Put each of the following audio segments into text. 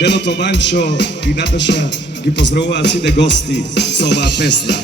Белото Манчо и Наташа ги поздравуваат сите гости со оваа песна.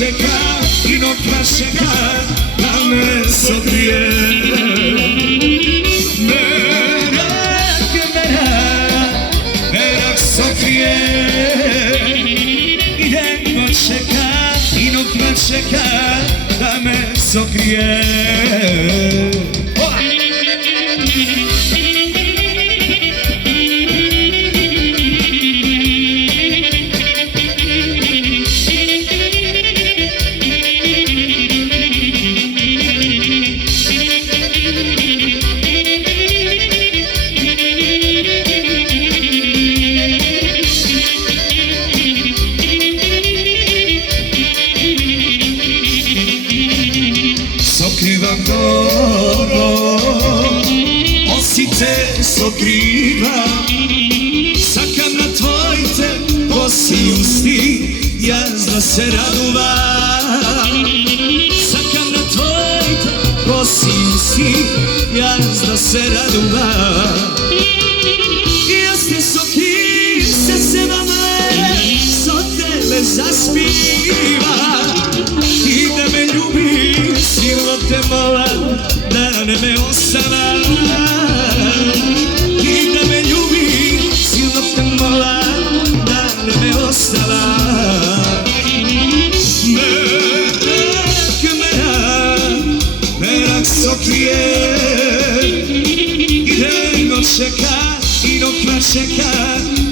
čeka i nokva čeka da me sokrije. Merak, merak sokrije. I dengo čeka i nokva čeka da me sokrije. Sokrivam dobro, osi te sokrivam. Sakam na tvojte kosi usti, ja zna se raduvam. Sakam na tvojte kosi usti, ja zna se raduvam. Ja ste soki, se vame, so tebe zaspiva. I da me ljubiš, silno te molam, da ne me ostavam. I da me ljubiš, silno te molam, da ne me ostavam. Merak, merak, merak sokrije. I dengo čeka i nokva čeka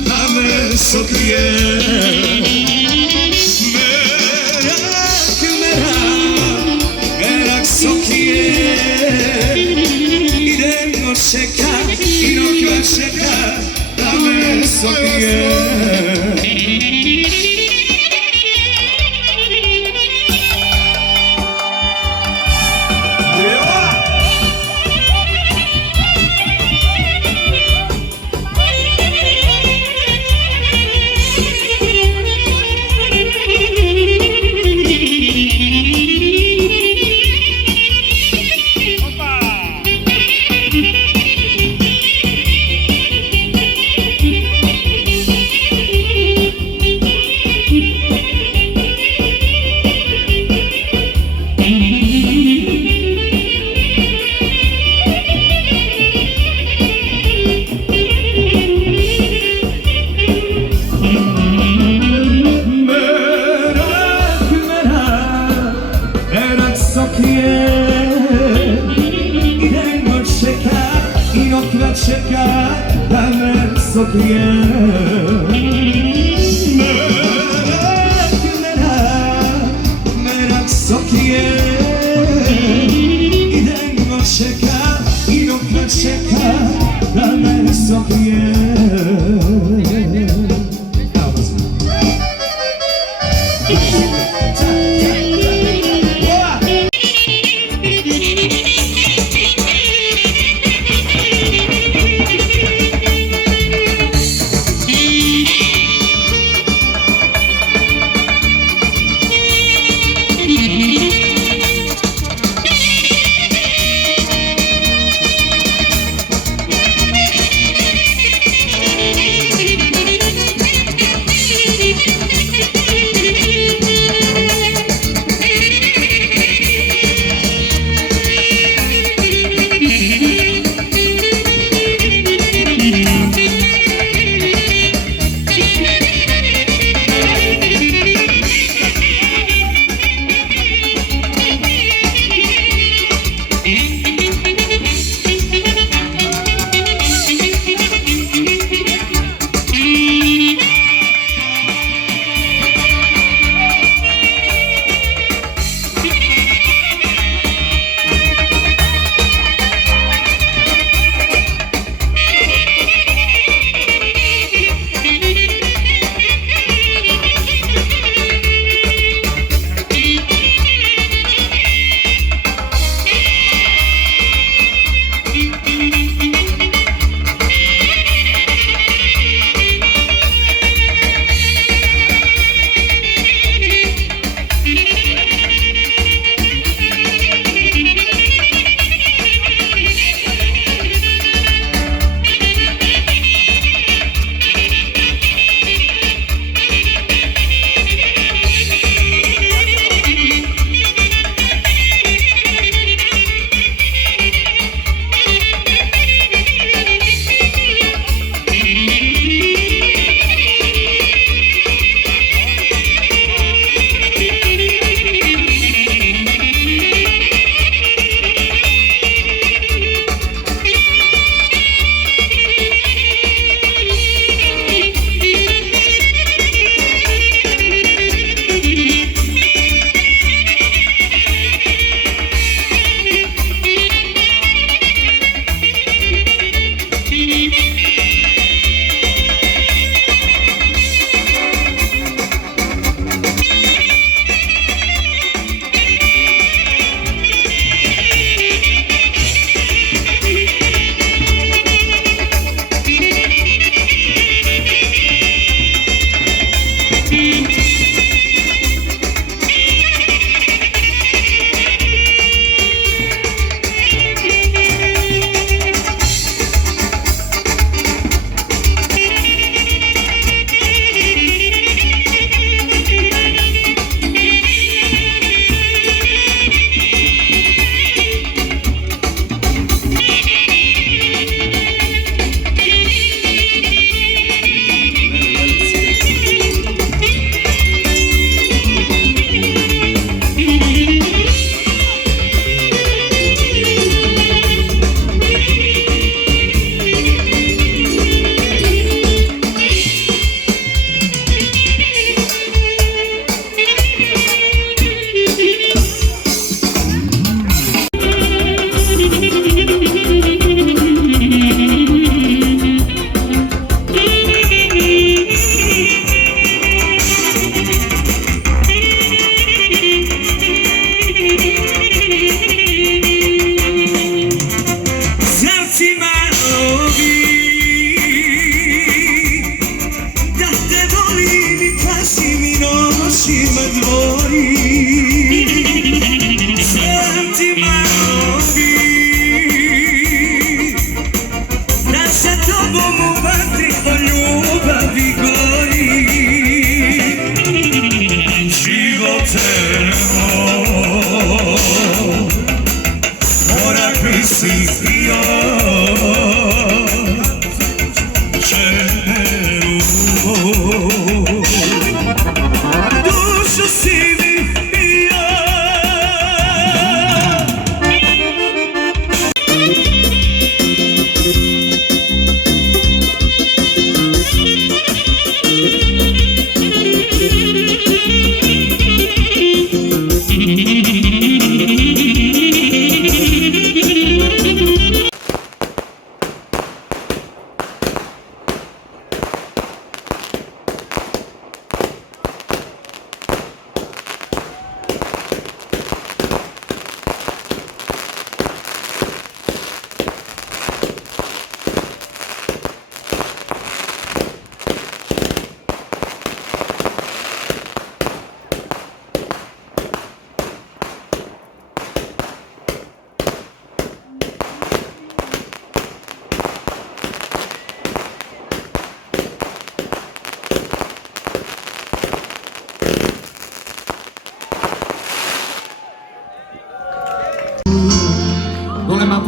da me sokrije. I dengo čeka i nokva čeka da me sokrije. I dengo čeka i nokva čeka da me sokrije. Merak, merak, merak sokrije. I dengo čeka i nokva čeka da me sokrije.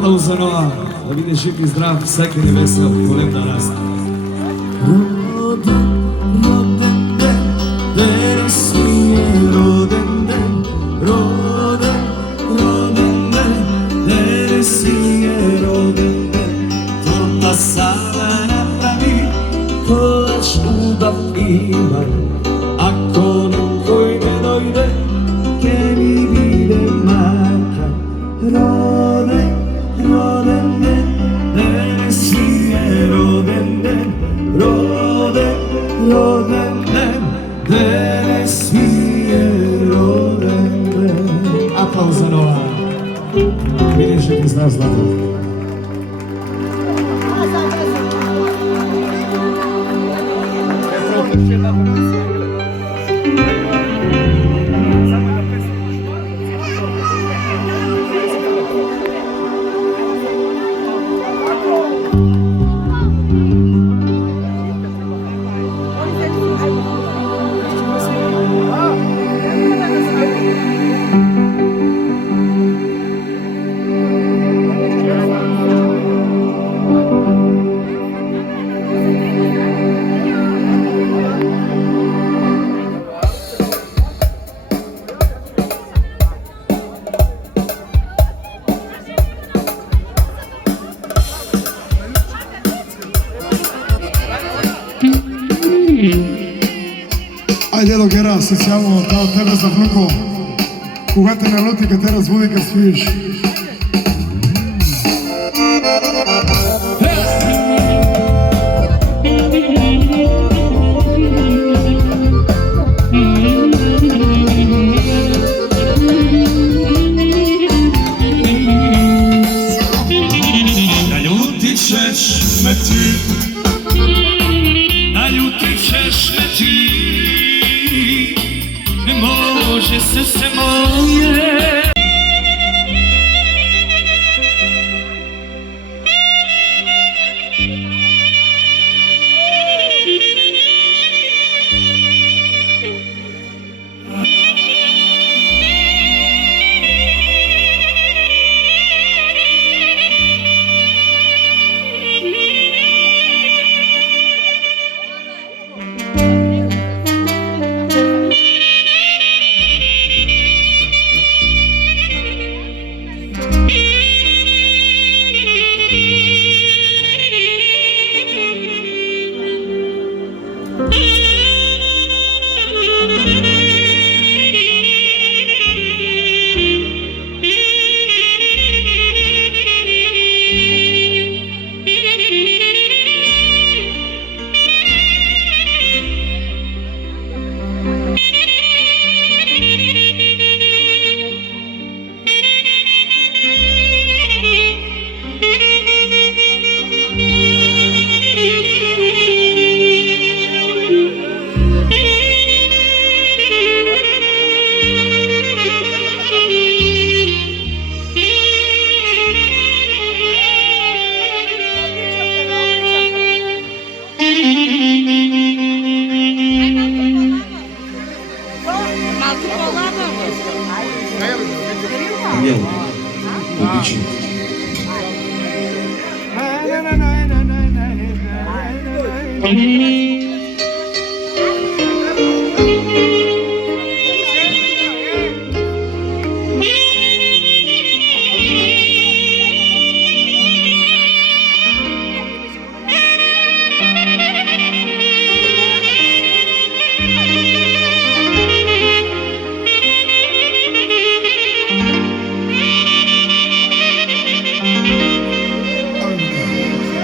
Aplauz za Noa, da vidiš živ i zdrav, srećan i vesel, volim da raste. Roden den, danas mi je roden den, roden den, danas mi je roden den. Torta sama napravi, kolač ljubav imam, ako nekoj ne dojde, ke mi vide maka. Roden den, danas mi je roden den, roden den, danas mi je roden den. Aplauz za Noa. Vidiš ti zdrav zlato. Айде до Гера, специално това от тебе за внуко. Когато не лути, като те разбуди, като спиш. Naljutit ćeš me ti, naljutit ćeš me ti. Ne može srce moje. Obično.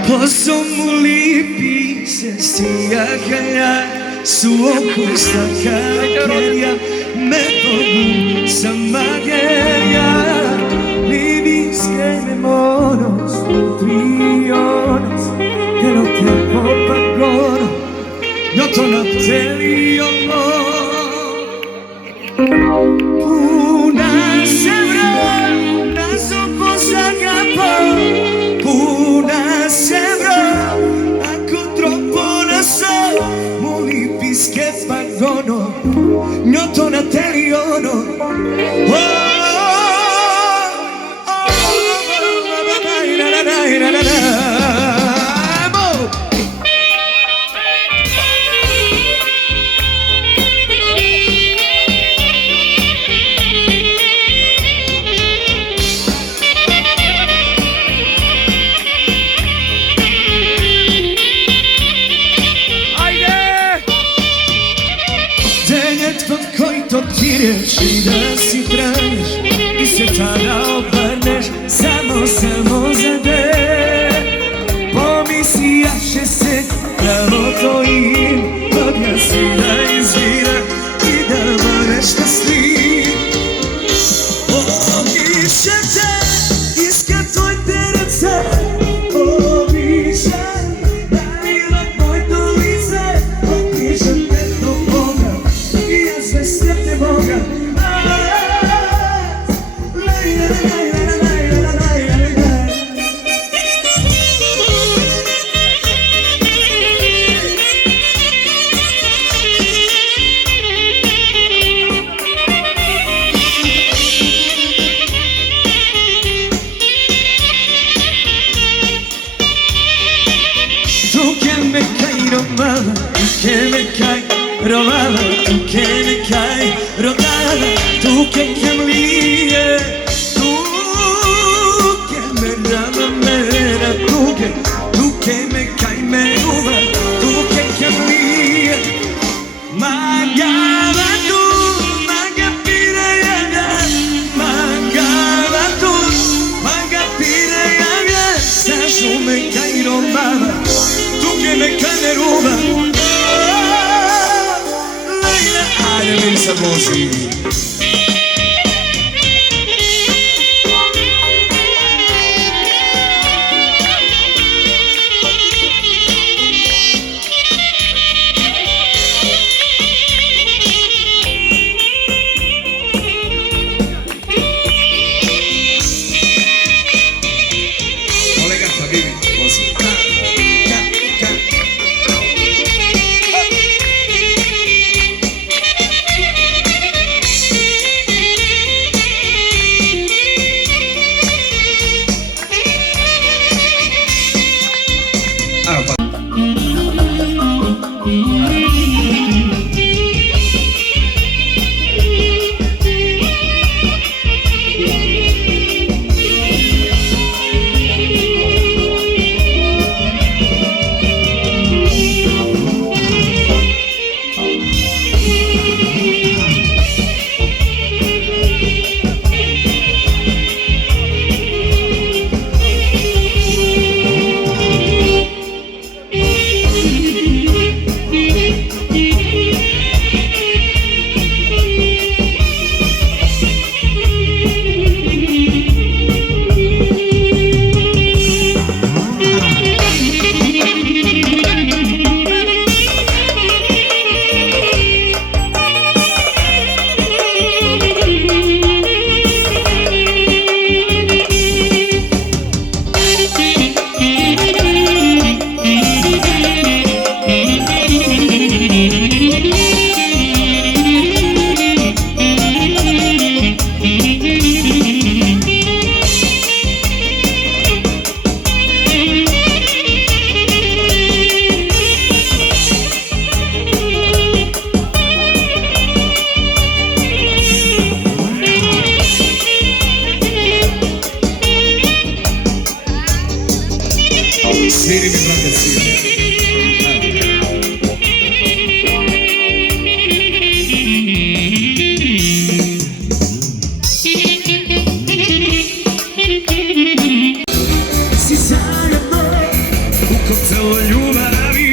Posomuli se sijakalja, su okusa kakerja, metodu samagerja, libijske memoros, triones, que no te copagono, no to na teliono. Puna se vra, nas oposa capa, puna se vra, ako troppo na so, moli piske pagono, no to na teliono. Oh, oh, oh, oh, oh, oh, oh, oh. vriješ i da si tražiš i se tada obrneš samo za te. Pomisli ja će se pravo tvojim odnosi da izvira i da budeš na snim. Obišem te, iskam tvoj terence, obišem da imat moj to lice, obišem te do Boga i ja sve sretne Boga. Que me cae robada, tú que me cae rodada, tú que me líe, tú que me rama mera, tú que me cae me uva, tú que me líe. Magaba tú, maga pire yaga, magaba tú, maga pire yaga, sasu me cae robada, tú que me cae meruba. Essa vozinha Colega Fabibi, você Sviri mi brate sviri. Si zajedno u koktelu ljubavi.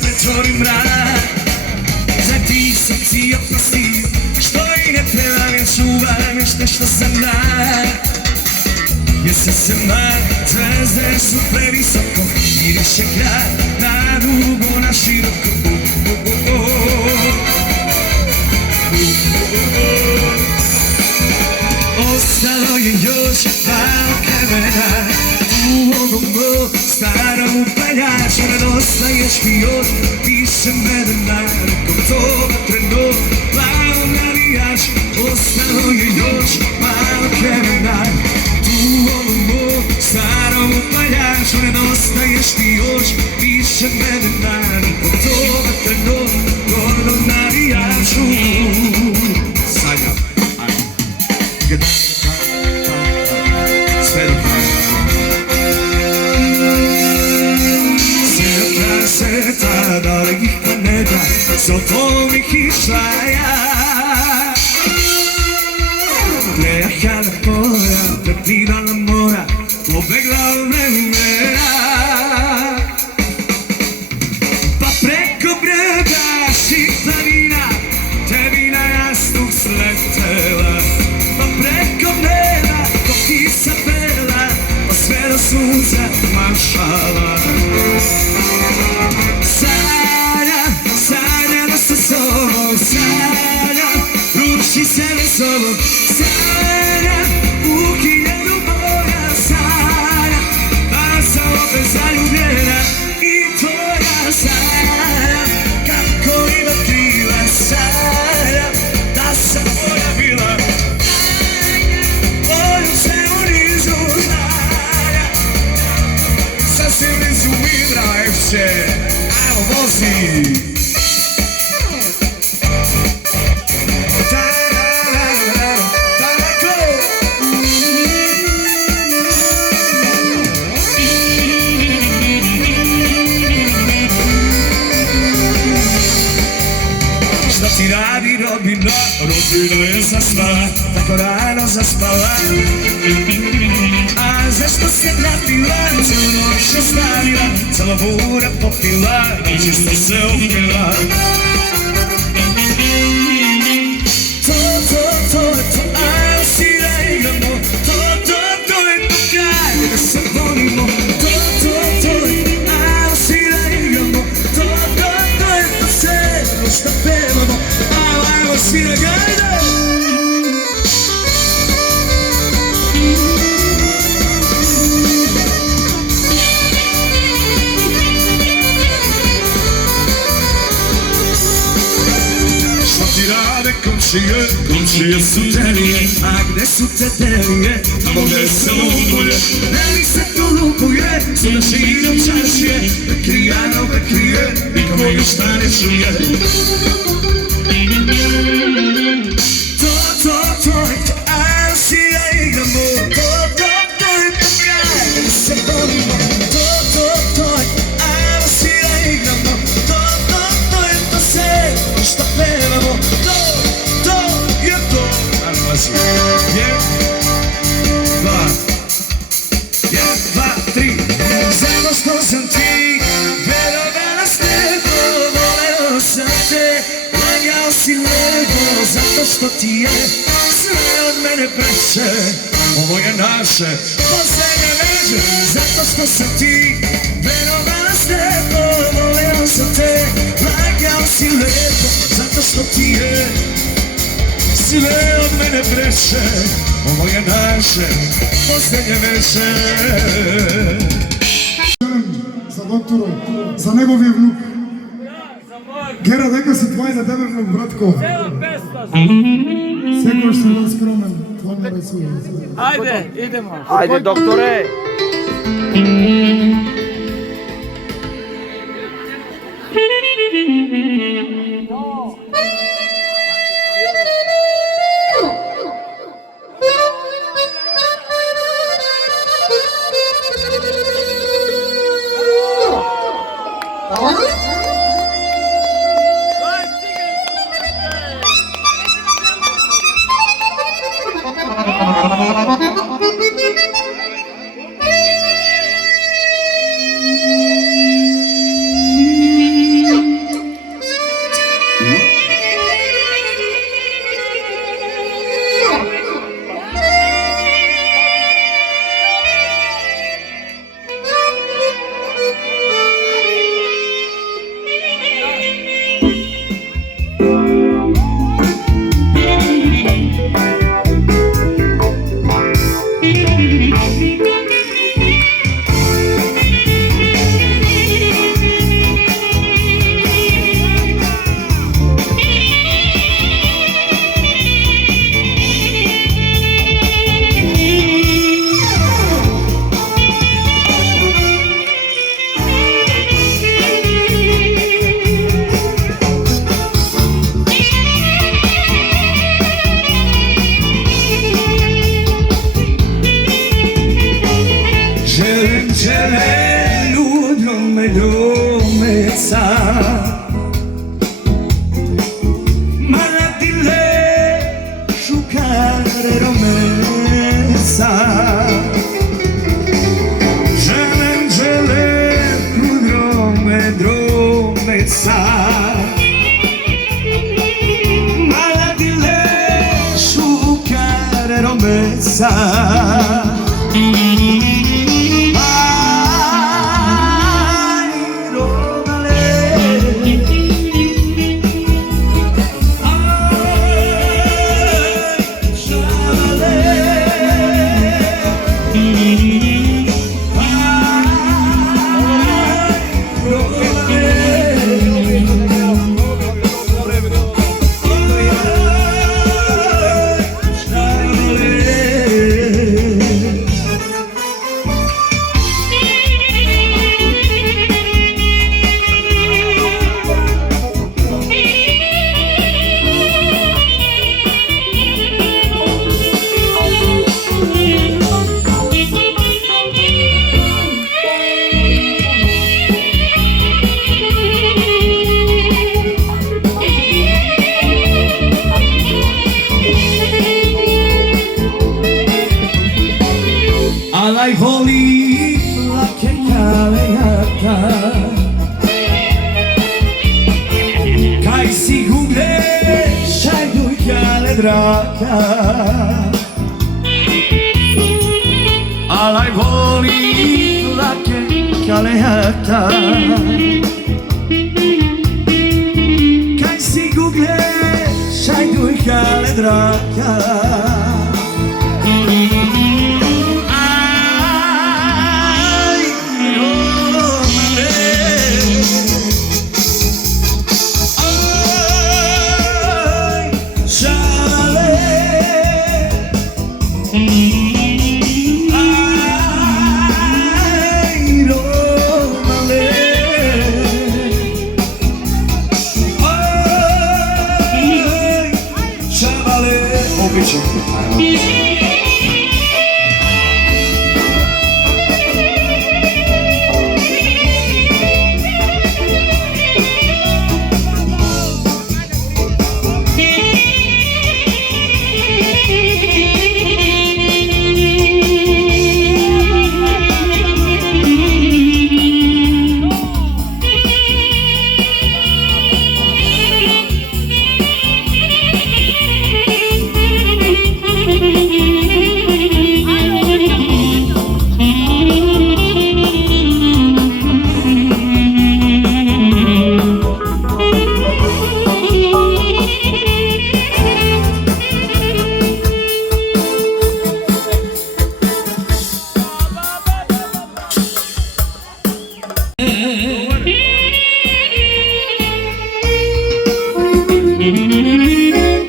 Pretvori mrak, za ti sam ti oprosti, što i ne trebam jer čuvam još nešto za mrak. Jer sam se mrak, zvezde su previsoko, miriše grad, na dugo, na široko. Ostalo je još malo vremena u ovom mom starom upaljaču, nedostaješ mi još više vremena, rekom toga trenutka, malo navijač. Ostalo je još malo vremena u ovom mom starom upaljaču, nedostaješ mi još više vremena, rekom tobom bih išla ja. Prejahana mora, preplivala mora, pobegla od vremena. Pa preko brda ših planina, tebi na jastuk sletela. Pa preko neba, ko kisa bela, pa sve do sunca maršala. Sanjam sa sobom, sanjam, ruši sebe sobom. Sanjam, u hiljadu moja, sanjam, da sam opet zaljubljena i tvoja. Sanjam, kako ima krila, sanjam, da sam tvoja bila. Volim se u nizu, sanjam, sasvim blizu Midrajevče. Ajmo, vozi! Šta ti radi rodbina? Rodbina je zaspala, tako rano zaspala. A zašto se napila, cijelu noć ostavila, celo bura popila i čisto se opila. To, ajmo si da igramo, to je to kraj, da se volimo. To, ajmo si da igramo, to je to sve što pevamo. Ajmo si da gajde. Šta ti rade komšije su telije, a gde su te telije, tamo gde se lupuje. Ne li se tu lupuje, su naši igračašije, Bekrijano bekrije, niko ništa ne čuje. To, ajmo si da igramo, to je to kraj, da se volimo. To, ajmo si da igramo, to je to sve što pevamo. To je to. Ajmo glasi. 1, 2, 3. Zato što sam ti verovala s nebo, voleo sam te, lagao si lepo. Zato što ti je sve od mene preče, ovo je naše posljednje veže. Zato što sam ti verovala s nebo, voleo sam te, lagao si lepo. Zato što ti je sve od mene preče, ovo je naše posljednje veže. Za doktoru, za njegov je vnuk. Gera, neka si tvoj za tebe vnuk, bratko. Seko što je skromen, tvoj ne resuje. Ajde, idemo. Ajde, doktore! Alaj voli lake kalejaka Kaj si gugle šajduj kale draka Alaj voli lake kalejaka Kaj si gugle šajduj kale draka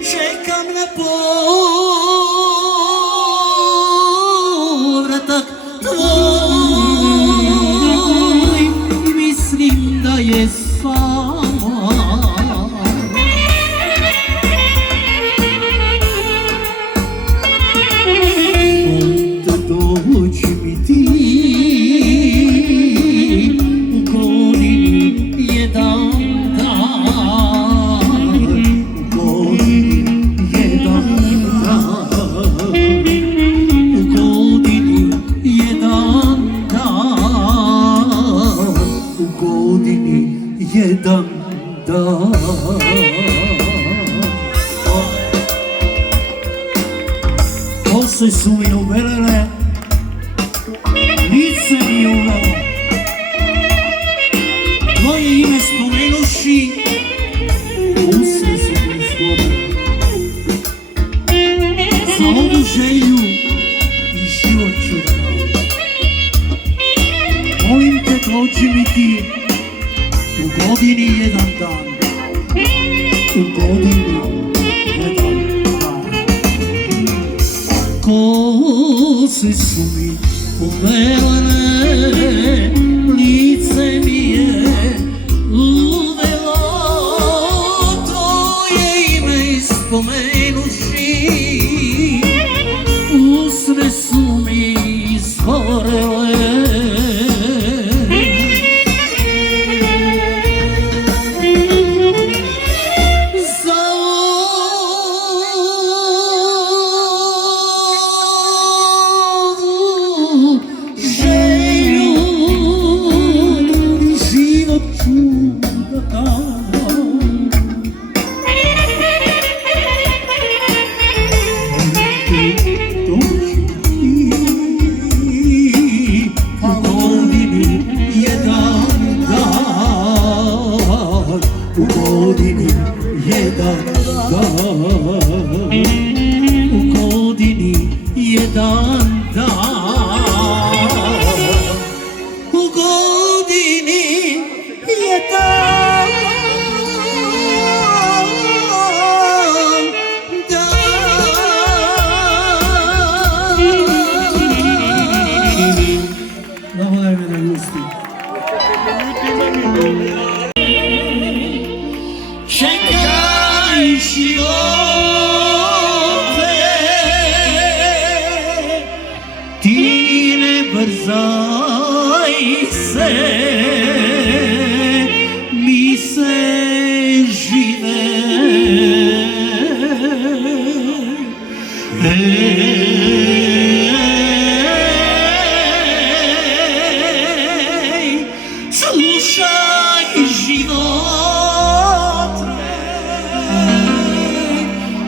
Čekam na povratak tvoj i mislim da je sama onda dođi mi ti u godini jedan jedan dan Kose su mi uvelele, lice mi uvelo Tvoje ime spomenuši, usne su mi izgubile Za ovu želju i život ću da dam Molim te dođi mi ti u godini jedan dan, u godini jedan dan. Kose su mi uvelene, lice mi je uvelo, tvoje ime ispomenuši, usne su mi izgorele. isti. Čekaj živote, ti ne brzaj se, mi se žive. Slušaj živote,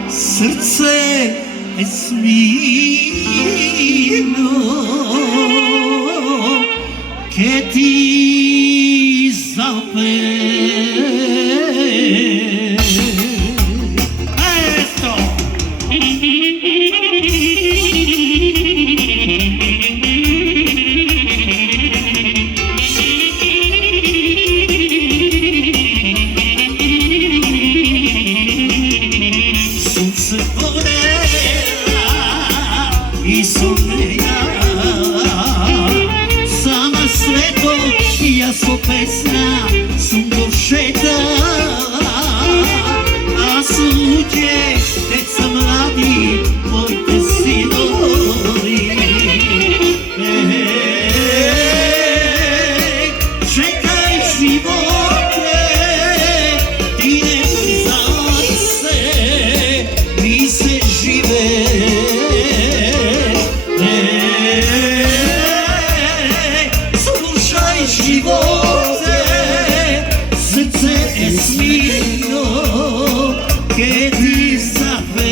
srce je smino, che ti zape. Eto! Sunce gorela i sunneja, sama sveto i ja so pesna, sun došeta, a su luđe, deca mladi, mojte sinovi. Čekaj živote, ti ne brzaj se, mi se žive. Slušaj živote, srce je smino, che ti zape.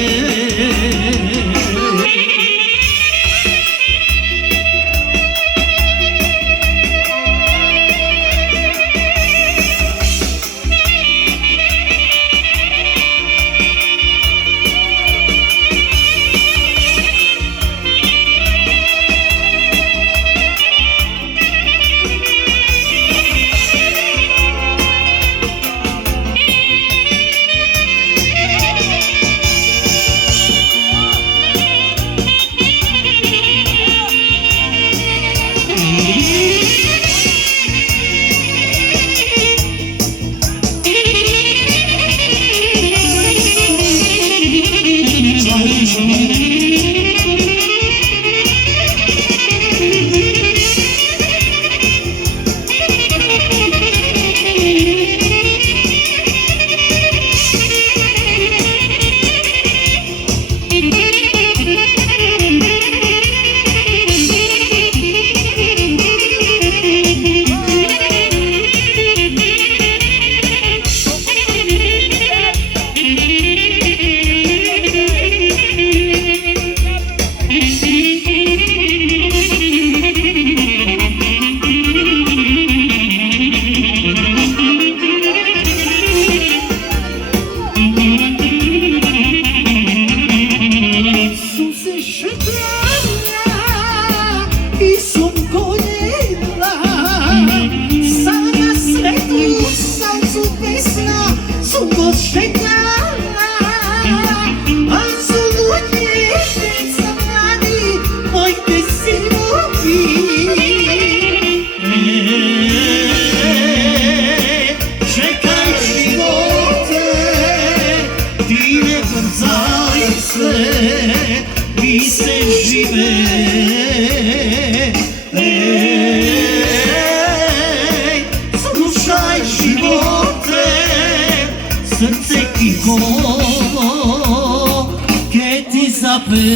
Mi se žive. Slušaj živote, srce tiho, che ti zape.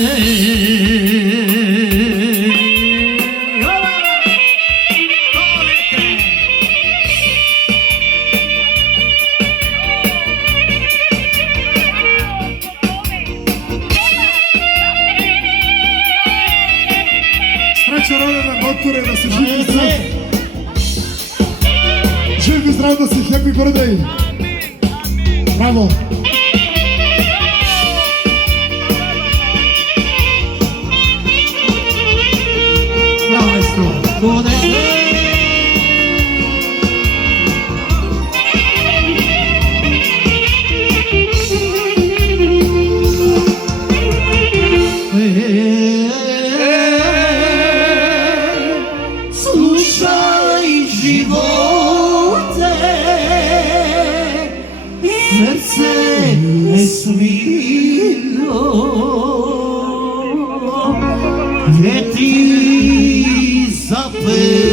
Sreća rođendan, doktore, da se živi i zdrav. Živ i zdrav, da si happy birthday. Bravo. Bravo, maestro. Slušaj пил.